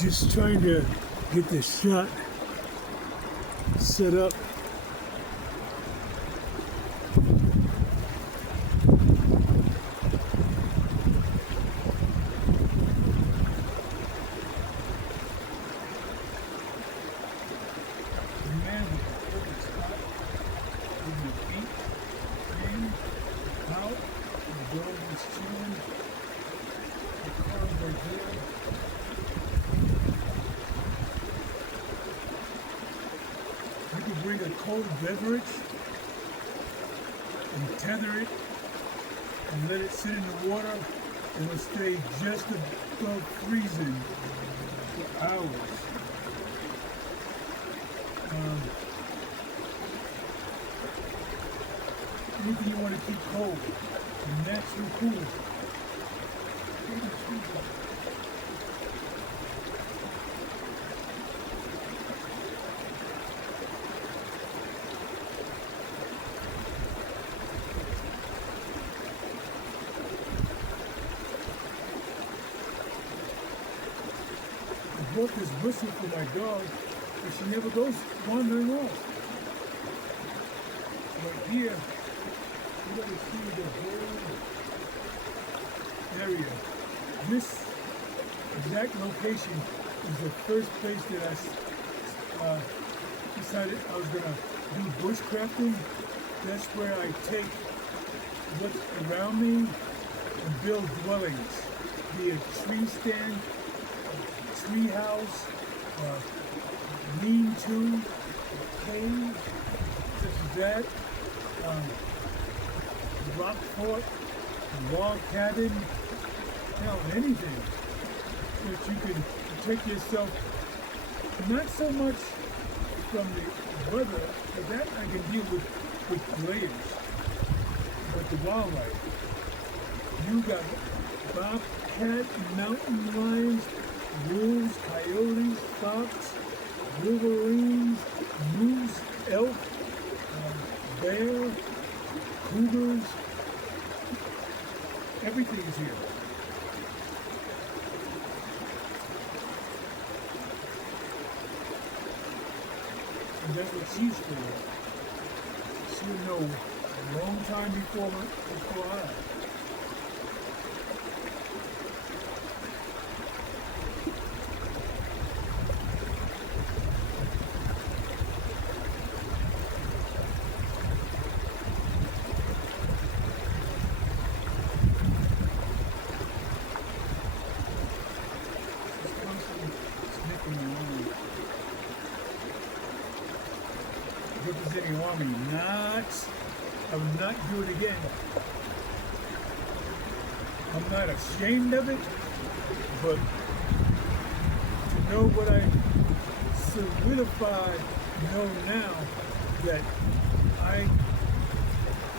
Just trying to get the shot set up. Man, with the perfect spot, with your feet in, out, the dog is chilling, the cars are here. You can bring a cold beverage and tether it and let it sit in the water. It will stay just above freezing for hours. Anything you want to keep cold, natural cool. The book is whistle for my dog, but she never goes wandering off. But here, you gotta see the whole area. This exact location is the first place that I decided I was gonna do bushcrafting. That's where I take what's around me and build dwellings. Be a tree stand, tree house, lean-to, cave, such as that, rock fort, log cabin, hell, anything that you can protect yourself, not so much from the weather, but that I can deal with layers, but the wildlife. You got bobcat, mountain lions, wolves, coyotes, fox, wolverines, moose, elk, bear, cougars, everything is here. And that's what she's for. She'll know a long time before I. Representing Army, I will not do it again. I'm not ashamed of it, but to know what I solidified, know now that I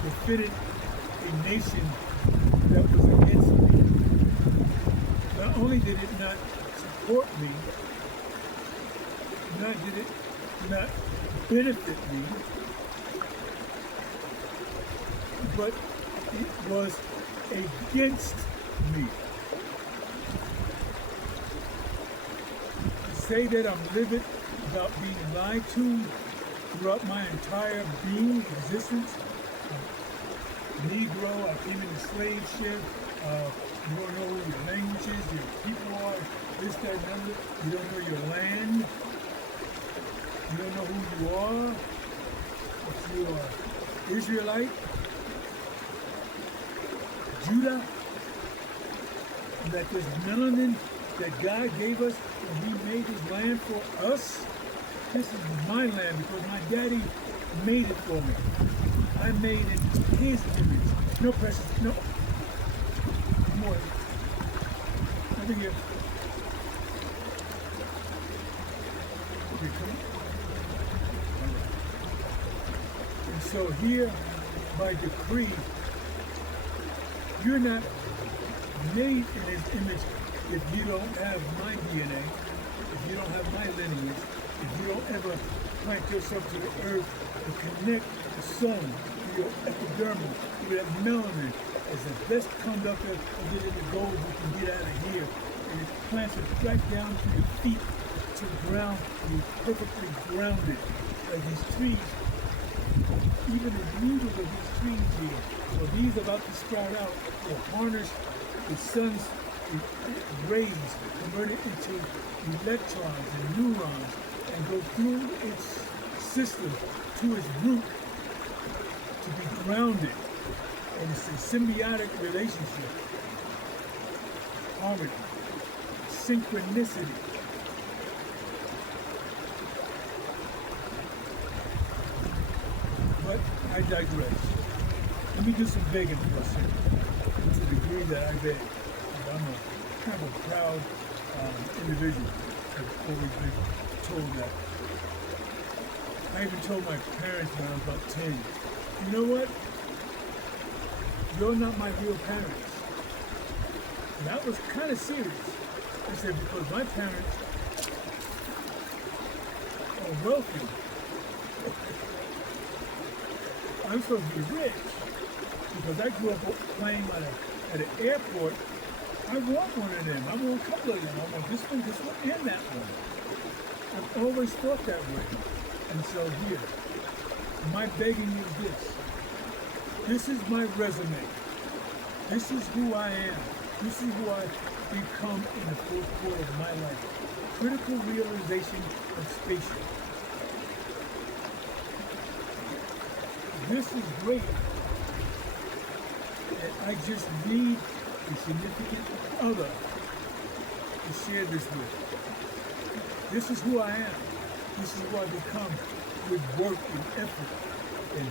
defeated a nation that was against me. Not only did it not support me, not did it not benefit me, but it was against me. To say that I'm livid about being lied to throughout my entire being, existence, Negro, I came in the slave ship, you don't know who your language is, your people are, this, that, and other, you don't know your land, you don't know who you are, if you are Israelite, Judah, that this melanin that God gave us and He made His land for us. This is my land because my daddy made it for me. I made it His image. No precious, no. More. Over here. Okay, come on. And so here, by decree, you're not made in His image if you don't have my DNA, if you don't have my lineage, if you don't ever plant yourself to the earth and connect the sun to your epidermis, to that melanin as the best conductor of getting the gold you can get out of here and it plants it right down to your feet to ground you perfectly grounded. Like these trees, even the needles of these trees here, or these about to sprout out, will harness the sun's rays, convert it into electrons and neurons, and go through its system to its root to be grounded. And it's a symbiotic relationship, harmony, synchronicity. But I digress. Let me do some begging for a second, to the degree that I beg. I'm a kind of a proud individual. I've always been told that. I even told my parents when I was about 10, you know what? You're not my real parents. And that was kind of serious. I said, because my parents are wealthy. I'm supposed to be rich. Because I grew up playing at an airport. I want one of them. I want a couple of them. I want this one, and that one. I've always thought that way. And so here, my begging you is this. This is my resume. This is who I am. This is who I've become in the fourth quarter of my life. Critical realization of spatial. This is great. And I just need a significant other to share this with. This is who I am. This is who I become with work and effort and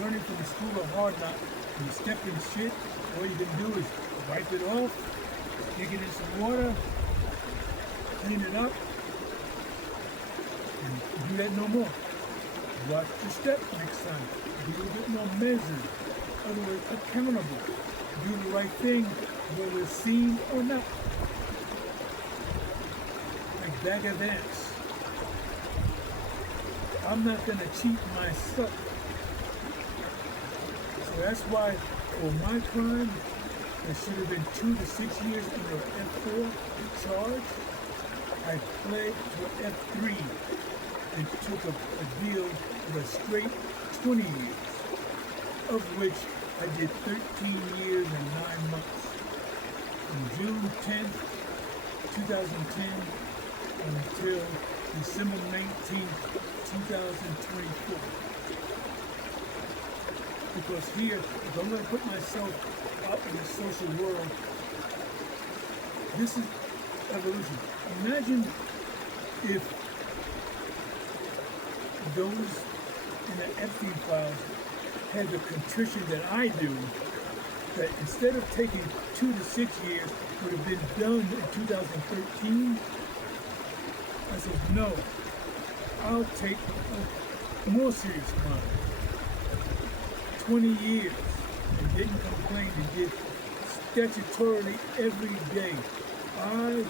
learning from the school of hard knocks. When you step in shit, all you can do is wipe it off, dig it in some water, clean it up, and do that no more. Watch your step next time. Be a little bit more measured, other words, accountable. Do the right thing, whether it's seen or not. Like bag of ants. I'm not going to cheat myself. So that's why for my crime, it should have been 2 to 6 years under an F4 charge. I pled to an F3 and took a deal with a straight 20 years, of which I did 13 years and 9 months. From June 10th, 2010 until December 19th, 2024. Because here, if I'm going to put myself out in the social world, this is evolution. Imagine if those in the Epstein files had the contrition that I do, that instead of taking 2 to 6 years would have been done in 2013. I said, no, I'll take a more serious crime. 20 years and didn't complain and did statutorily every day. I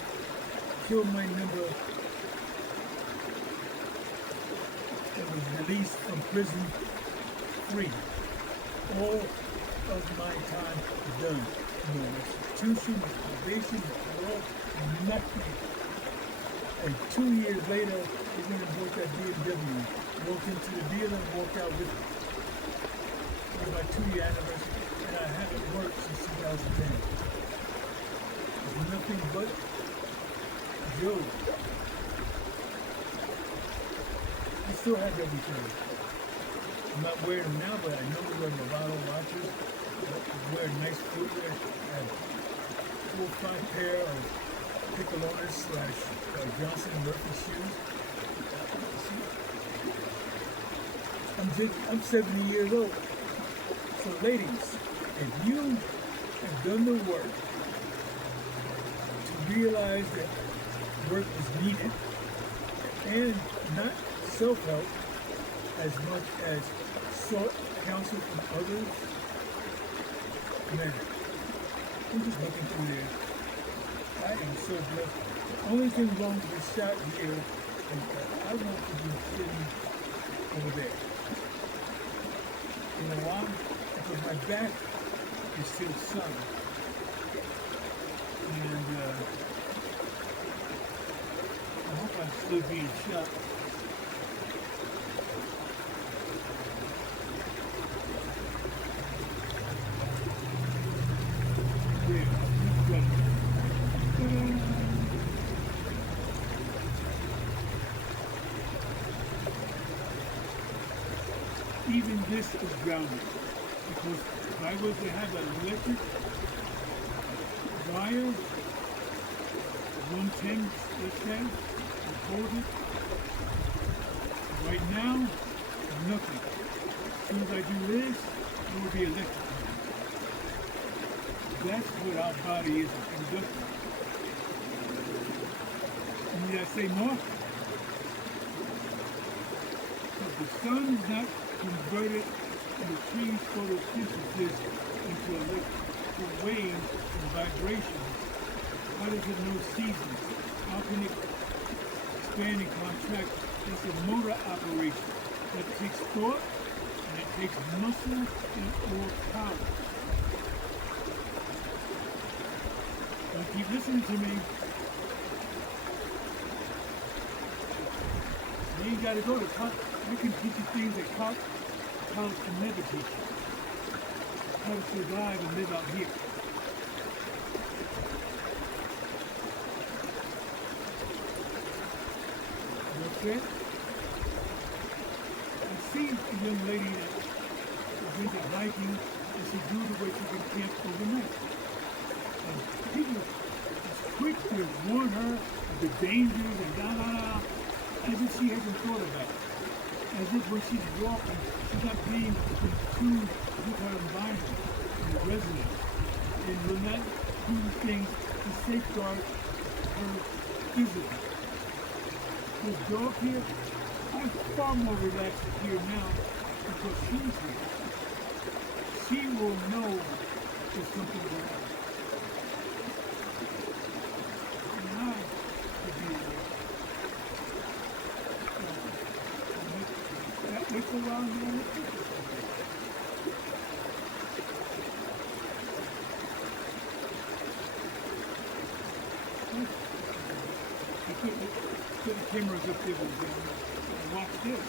killed my number and was released from prison free. All of my time done. No restitution, no probation, no parole, nothing. And 2 years later, we went and bought that BMW. Walked into the dealer and walked out with it. It was my 2-year anniversary, and I haven't worked since 2010. There's nothing but Joe. I still have that return. I'm not wearing them now, but I know we're Movado watches. I wear nice footwear. I have 4 or 5 pair of Piccolonas / Johnson Murphy shoes. I'm 70 years old. So ladies, if you have done the work to realize that work is needed and not self-help as much as sought counsel from others, man, I'm just looking through there. I am so blessed. The only thing wrong with this shot here is that I want to be sitting over there. You know why? Because my back is to the sun. And I'm still being shot. There, you've got it. Even this is grounded because if I was to have an electric wire, 110, let's say, and hold it, right now, nothing. As soon as I do this, it will be electric. That's what our body is, a conductor. And need I say more? If the sun is not converted and change photosynthesis into electrical waves and vibrations, how does it know seasons? How can it expand and contract? It's a motor operation that takes thought and it takes muscle and or power. Now keep listening to me. You ain't got to go to college. I can teach you things that college can never teach you. How to survive and live out here. You okay? I see a young lady that is into hiking and she grew the way she can camp overnight. And people is quick to warn her of the dangers and as if she hasn't thought about it. As if when she's walking, she's not being in tune with her environment and the residents, and will not do things to safeguard her physically. This dog here, I'm far more relaxed here now because she's here. She will know there's something going on. And I will be aware. Wait for a while and then put the cameras up there and watch this.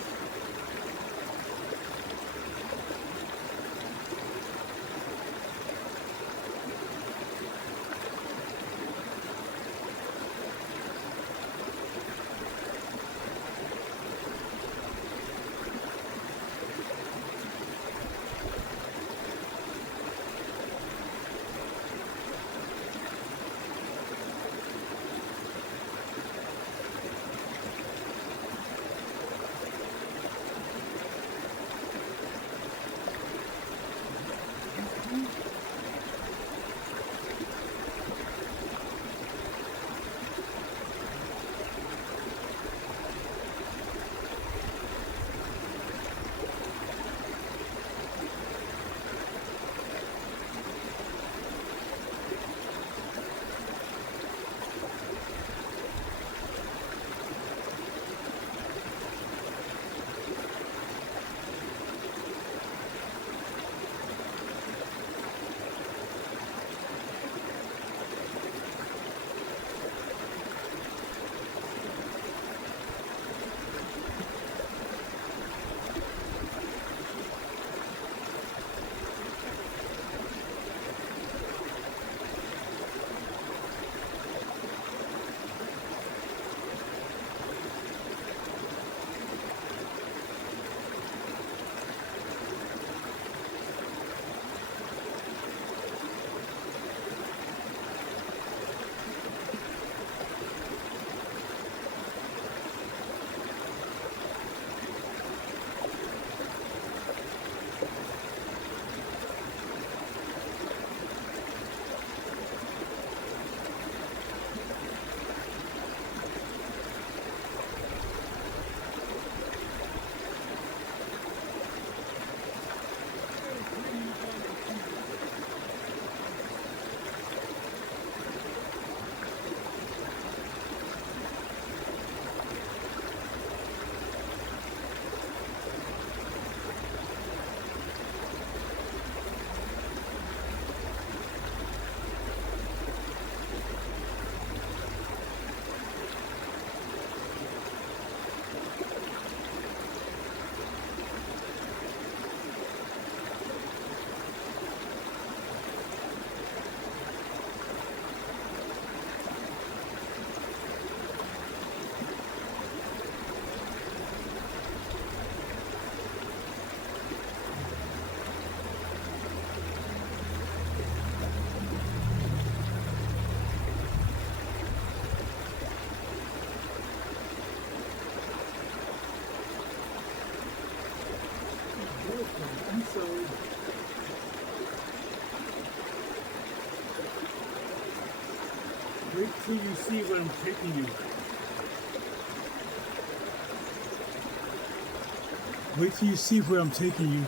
Wait till you see where I'm taking you. Wait till you see where I'm taking you.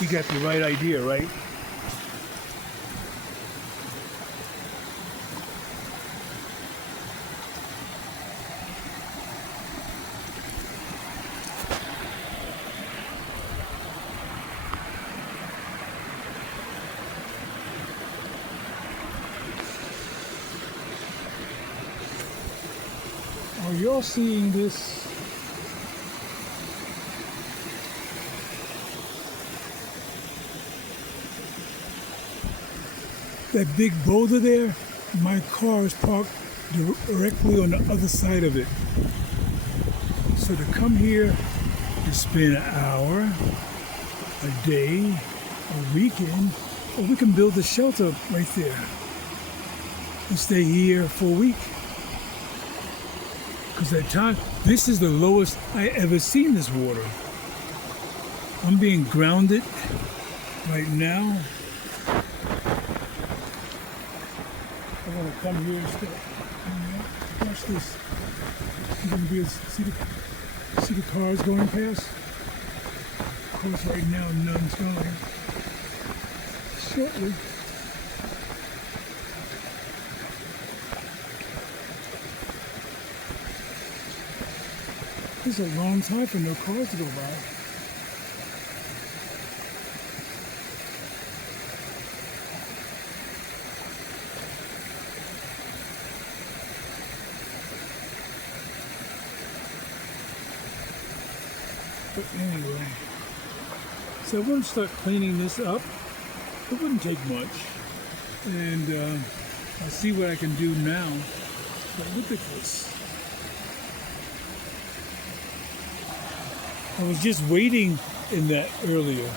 You got the right idea, right? Are y'all seeing this? That big boulder there, my car is parked directly on the other side of it. So to come here and spend an hour, a day, a weekend, or we can build a shelter right there and stay here for a week. Because at times, this is the lowest I ever seen this water. I'm being grounded right now. I want to come here and stay. Watch this. You can be able to see the cars going past. Of course, right now none's going. Shortly. It's a long time for no cars to go by. But anyway, so I'm going to start cleaning this up. It wouldn't take much. And I'll see what I can do now. But look at this. I was just waiting in that earlier.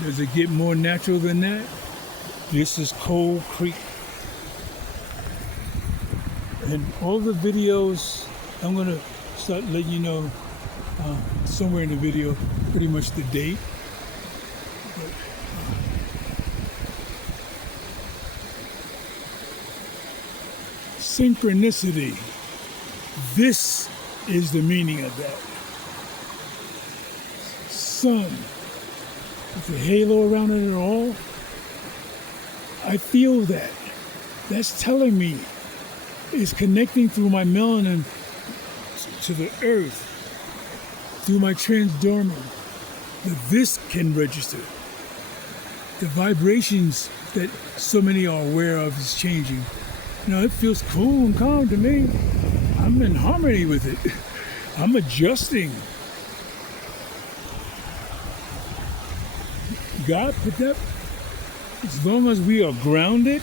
Does it get more natural than that? This is Cold Creek. And all the videos, I'm going to start letting you know somewhere in the video pretty much the date. But, synchronicity. This is the meaning of that. Sun. With the halo around it at all, I feel that. That's telling me it's connecting through my melanin to the earth, through my transdermal, that this can register. The vibrations that so many are aware of is changing. Now it feels cool and calm to me. I'm in harmony with it. I'm adjusting. God put that, as long as we are grounded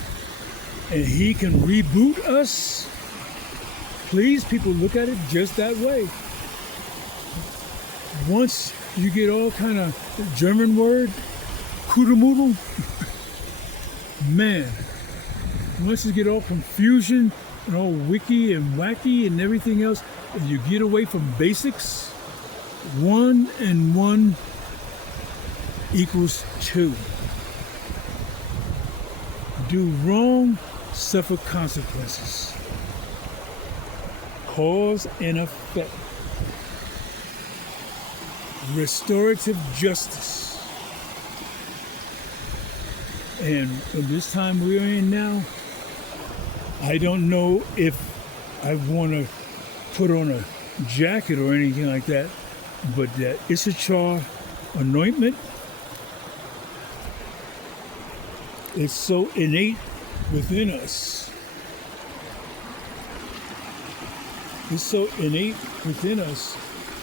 and He can reboot us, please, people, look at it just that way. Once you get all kind of German word, Kuddelmuddel, man, once you get all confusion and all wiki and wacky and everything else, and you get away from basics, 1 and 1 equals 2. Do wrong, suffer consequences. Cause and effect. Restorative justice. And in this time we're in now, I don't know if I want to put on a jacket or anything like that, but that Issachar anointment, it's so innate within us. It's so innate within us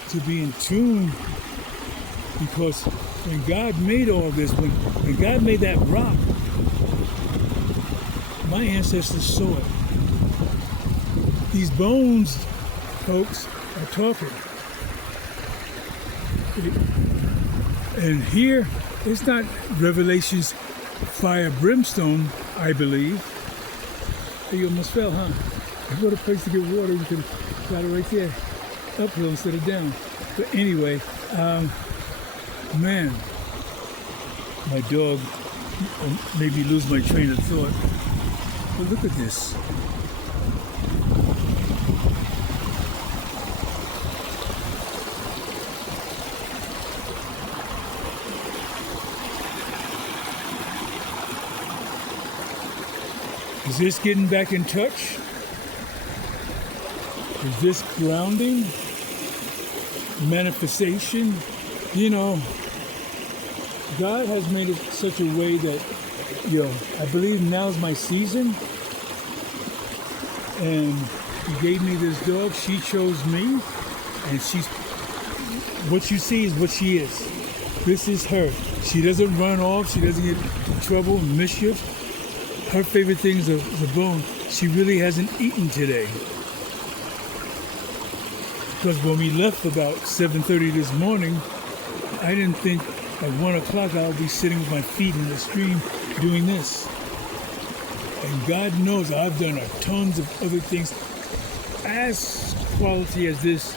to be in tune, because when God made all this, when God made that rock, my ancestors saw it. These bones, folks, are talking. And here, it's not Revelations fire brimstone, I believe. Hey, you almost fell, huh? What a place to get water. You could have got it right there, uphill instead of down. But anyway, man, my dog made me lose my train of thought. But look at this. Is this getting back in touch? Is this grounding? Manifestation? You know, God has made it such a way that, I believe now's my season. And He gave me this dog. She chose me. And what you see is what she is. This is her. She doesn't run off. She doesn't get in trouble, mischief. Her favorite thing is a bone. She really hasn't eaten today. Because when we left about 7:30 this morning, I didn't think at 1 o'clock I would be sitting with my feet in the stream doing this. And God knows I've done tons of other things as quality as this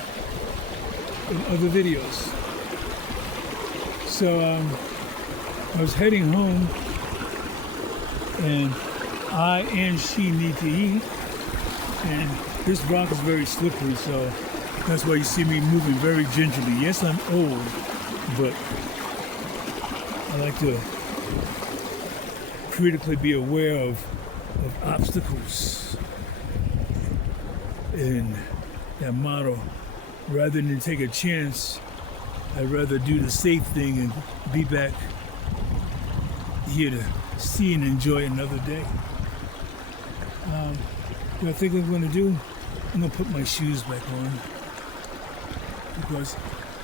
in other videos. So I was heading home, and I and she need to eat. And this rock is very slippery, so that's why you see me moving very gingerly. Yes, I'm old, but I like to critically be aware of obstacles. And that motto, rather than take a chance, I'd rather do the safe thing and be back here to see and enjoy another day. What I think I'm going to do, I'm going to put my shoes back on, because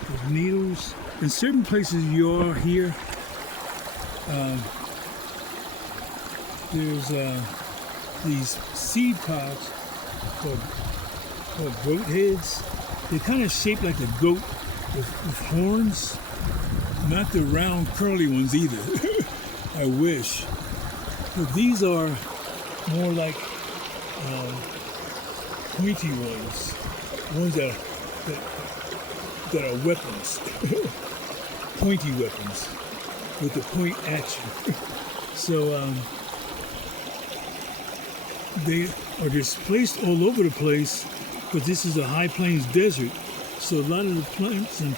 there's needles. In certain places you're here, there's these seed pods called goat heads. They're kind of shaped like a goat with horns, not the round curly ones either. I wish. But these are more like pointy ones that are weapons, pointy weapons with the point action. So they are displaced all over the place, but this is a high plains desert. So a lot of the plants and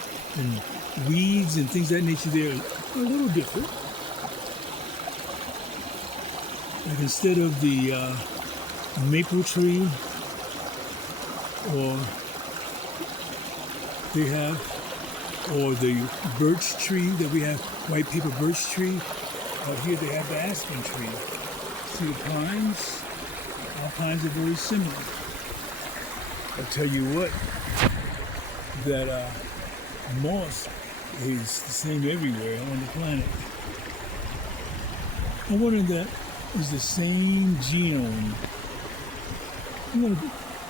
weeds and things of that nature there are a little different. Like instead of the maple tree, or the birch tree that we have, white paper birch tree. Out here they have the aspen tree. See the pines? All pines are very similar. I'll tell you what, that moss is the same everywhere on the planet. I wonder if that is the same genome. I'm going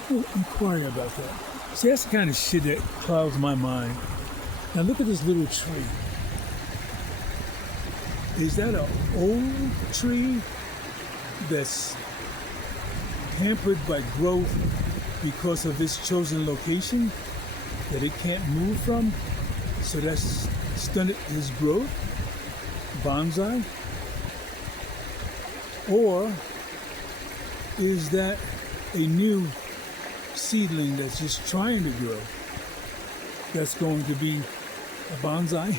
to inquire about that. See, that's the kind of shit that clouds my mind. Now look at this little tree. Is that an old tree that's hampered by growth because of its chosen location that it can't move from, so that's stunted his growth, bonsai? Or is that a new seedling that's just trying to grow that's going to be a bonsai?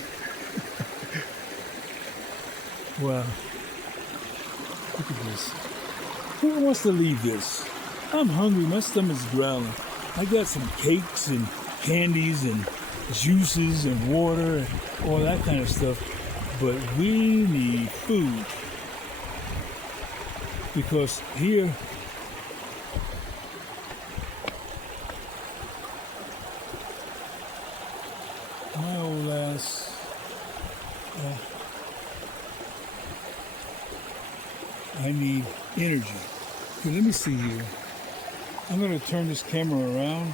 Wow, look at this. Who wants to leave this? I'm hungry, my stomach's growling. I got some cakes and candies and juices and water and all that kind of stuff, but we need food. Because here, my old ass, I need energy. Okay, let me see here. I'm going to turn this camera around